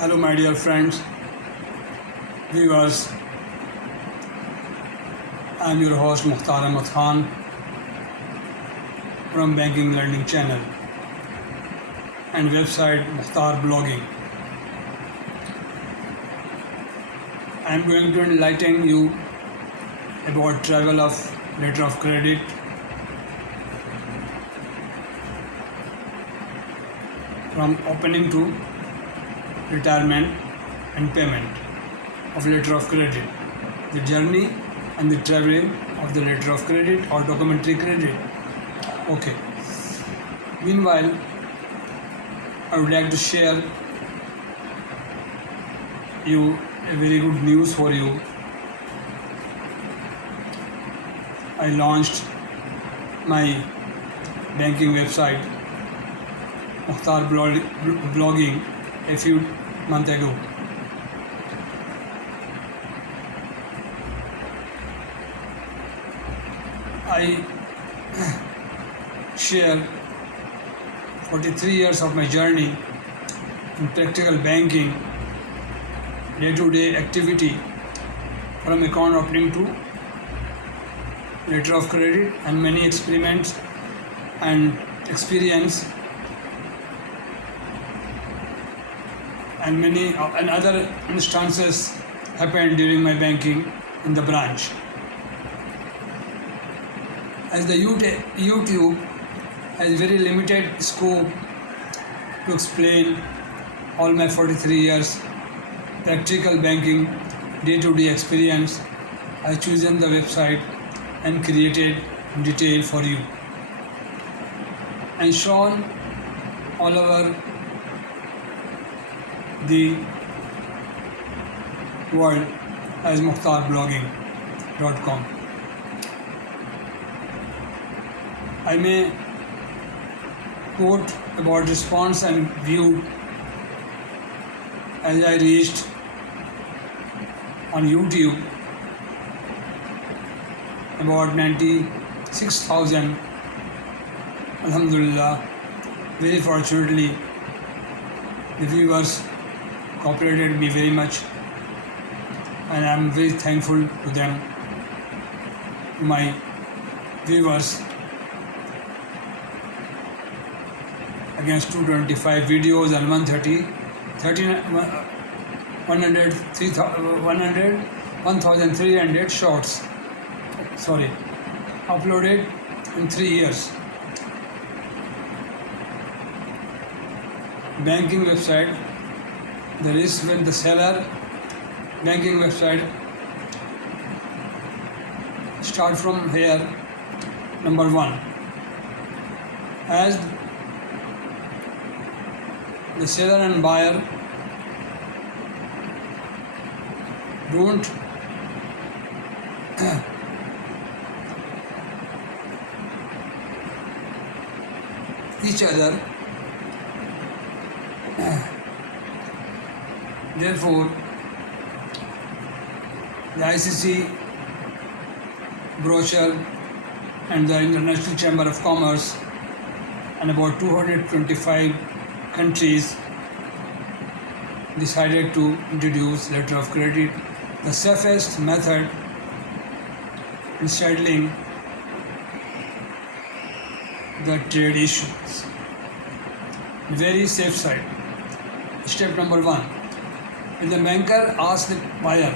Hello my dear friends, viewers, I am your host Mukhtar Ahmed Khan from Banking Learning Channel and website Mukhtar Blogging. I am going to enlighten you about travel of letter of credit, from opening to retirement and payment of letter of credit, the journey and the traveling of the letter of credit or documentary credit. Okay. Meanwhile, I would like to share you a very good news for you. I launched my banking website Mukhtar Blogging a few months ago. I share 43 years of my journey in practical banking, day-to-day activity, from account opening to letter of credit, and many experiments and experience and other instances happened during my banking in the branch. As the YouTube has very limited scope to explain all my 43 years practical banking day-to-day experience, I have chosen the website and created in detail for you and shown all over the world as MukhtarBlogging.com. I may quote about response and view as I reached on YouTube about 96,000. Alhamdulillah, very fortunately, the viewers cooperated me very much, and I am very thankful to them, to my viewers. Against 225 videos and 1,300 shorts, uploaded in 3 years. Banking website, the risk when the seller banking website start from here. Number one, as the seller and buyer don't each other, therefore the ICC brochure and the International Chamber of Commerce and about 225 countries decided to introduce letter of credit, the safest method in settling the trade issues. Very safe side. Step number one, when the banker asks the buyer,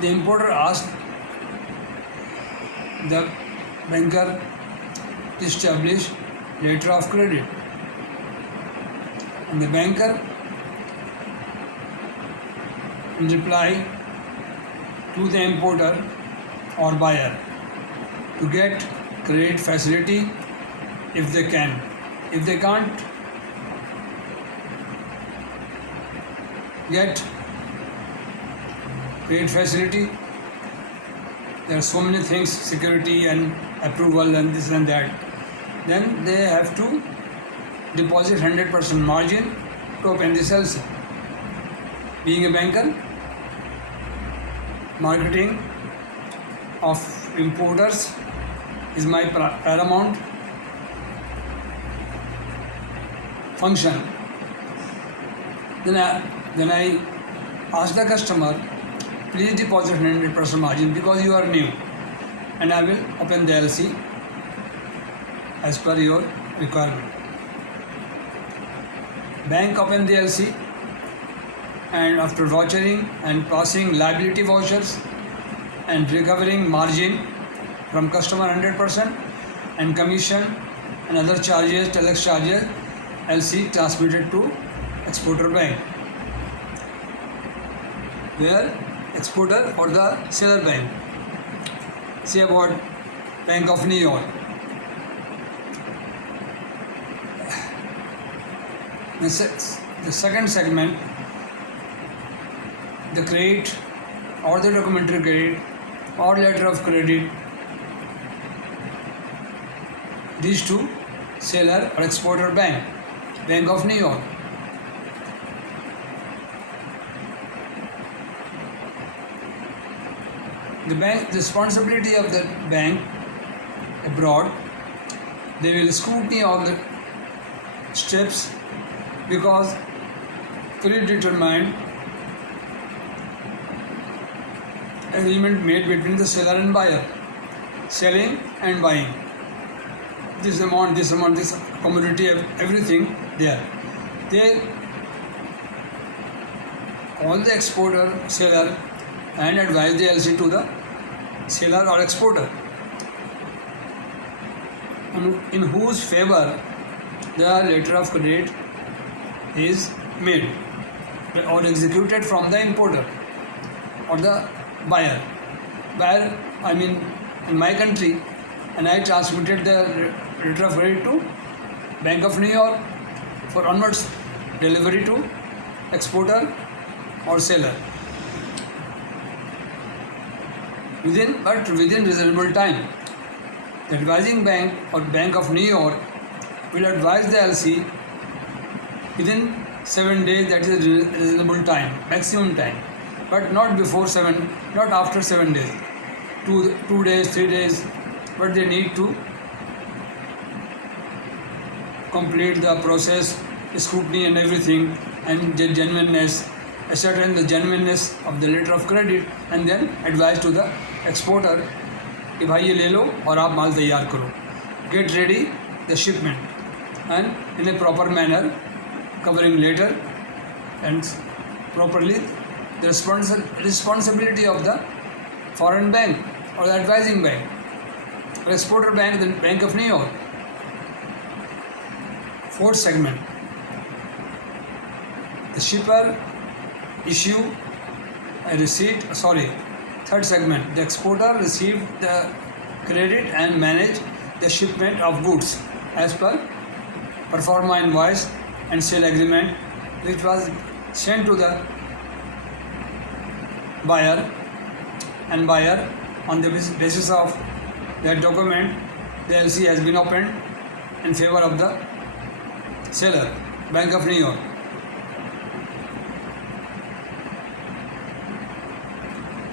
the importer asked the banker to establish letter of credit, and the banker in reply to the importer or buyer to get credit facility if they can. If they can't get credit facility, there are so many things, security and approval and this and that, then they have to deposit 100% margin to open the sales. Being a banker, marketing of importers is my paramount function. Then I ask the customer, please deposit 100% margin because you are new, and I will open the LC as per your requirement. Bank open the LC, and after vouchering and passing liability vouchers and recovering margin from customer 100% and commission and other charges, telex charges, LC transmitted to exporter bank, where exporter or the seller bank, say about Bank of New York. The second segment, the credit or the documentary credit or letter of credit, these two, seller or exporter bank, Bank of New York. The responsibility of the bank abroad, they will scrutiny all the steps because predetermined agreement made between the seller and buyer, selling and buying. This amount, this commodity, everything there. They call the exporter, seller, and advise the LC to the seller or exporter, in whose favor the letter of credit is made or executed from the importer or the buyer. Buyer, I mean, in my country, and I transmitted the letter of credit to Bank of New York for onwards delivery to exporter or seller. Within reasonable time, the advising bank or Bank of New York will advise the LC within 7 days, that is a reasonable time, maximum time, but not before 7, not after 7 days, 2 days, 3 days, but they need to complete the process, scrutiny and everything, and the genuineness, ascertain the genuineness of the letter of credit, and then advise to the exporter कि भाई ये ले लो और आप माल तैयार करो, get ready the shipment, and in a proper manner covering later and properly the responsibility of the foreign bank or the advising bank or exporter bank, the Bank of New York. Fourth segment, the shipper issue a receipt, third segment, the exporter received the credit and manage the shipment of goods as per PROFORMA invoice and sale agreement, which was sent to the buyer, and buyer, on the basis of that document, the LC has been opened in favor of the seller, Bank of New York.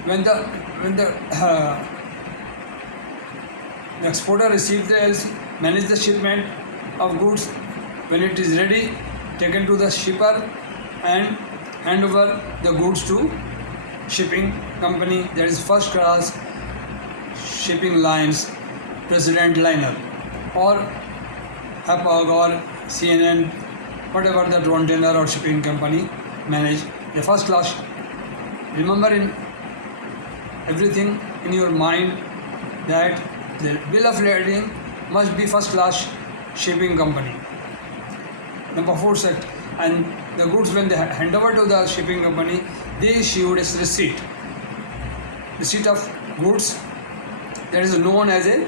When the exporter receives the LC, manage the shipment of goods, when it is ready, taken to the shipper and hand over the goods to shipping company, that is first class shipping lines, President Liner or Hapag or CNN, whatever the container or shipping company manage the first class. Remember in everything in your mind that the bill of lading must be first class shipping company. Number 4 set, and the goods when they hand over to the shipping company, they issued a receipt of goods, that is known as a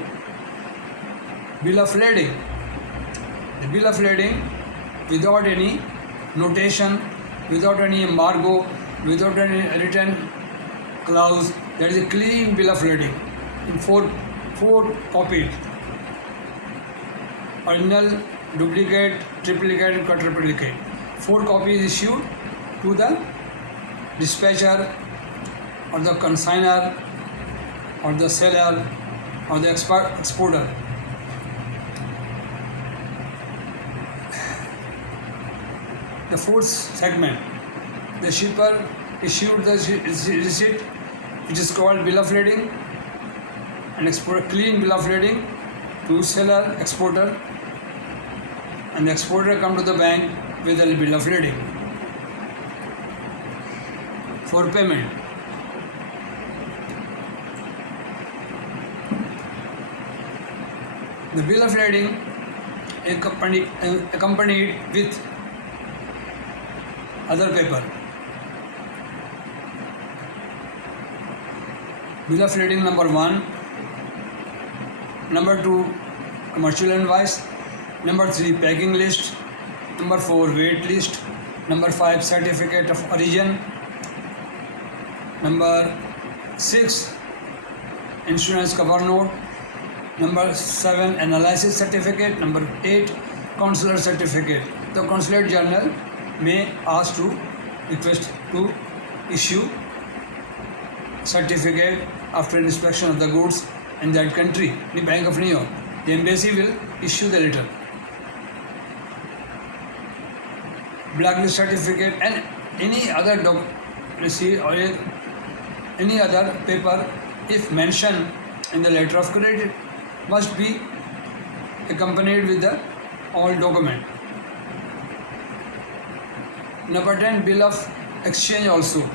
bill of lading. The bill of lading, without any notation, without any embargo, without any written clause, that is a clean bill of lading in four copies: original, duplicate, triplicate and quadruplicate. 4 copies issued to the dispatcher or the consignor or the seller or the exporter. The fourth segment, the shipper issued the receipt, which is called bill of lading, and exporter clean bill of lading to seller, exporter, and the exporter come to the bank with a bill of lading for payment. The bill of lading accompanied with other paper. Bill of lading number 1, number 2 commercial invoice, number 3 packing list, number 4 weight list, number 5 certificate of origin, number 6 insurance cover note, number 7 analysis certificate, number 8 consular certificate. The consulate general may ask to request to issue certificate after inspection of the goods in that country, the Bank of New York. The embassy will issue the letter. Blacklist certificate and any other receipt or any other paper, if mentioned in the letter of credit, must be accompanied with the all document. Number 10, bill of exchange also.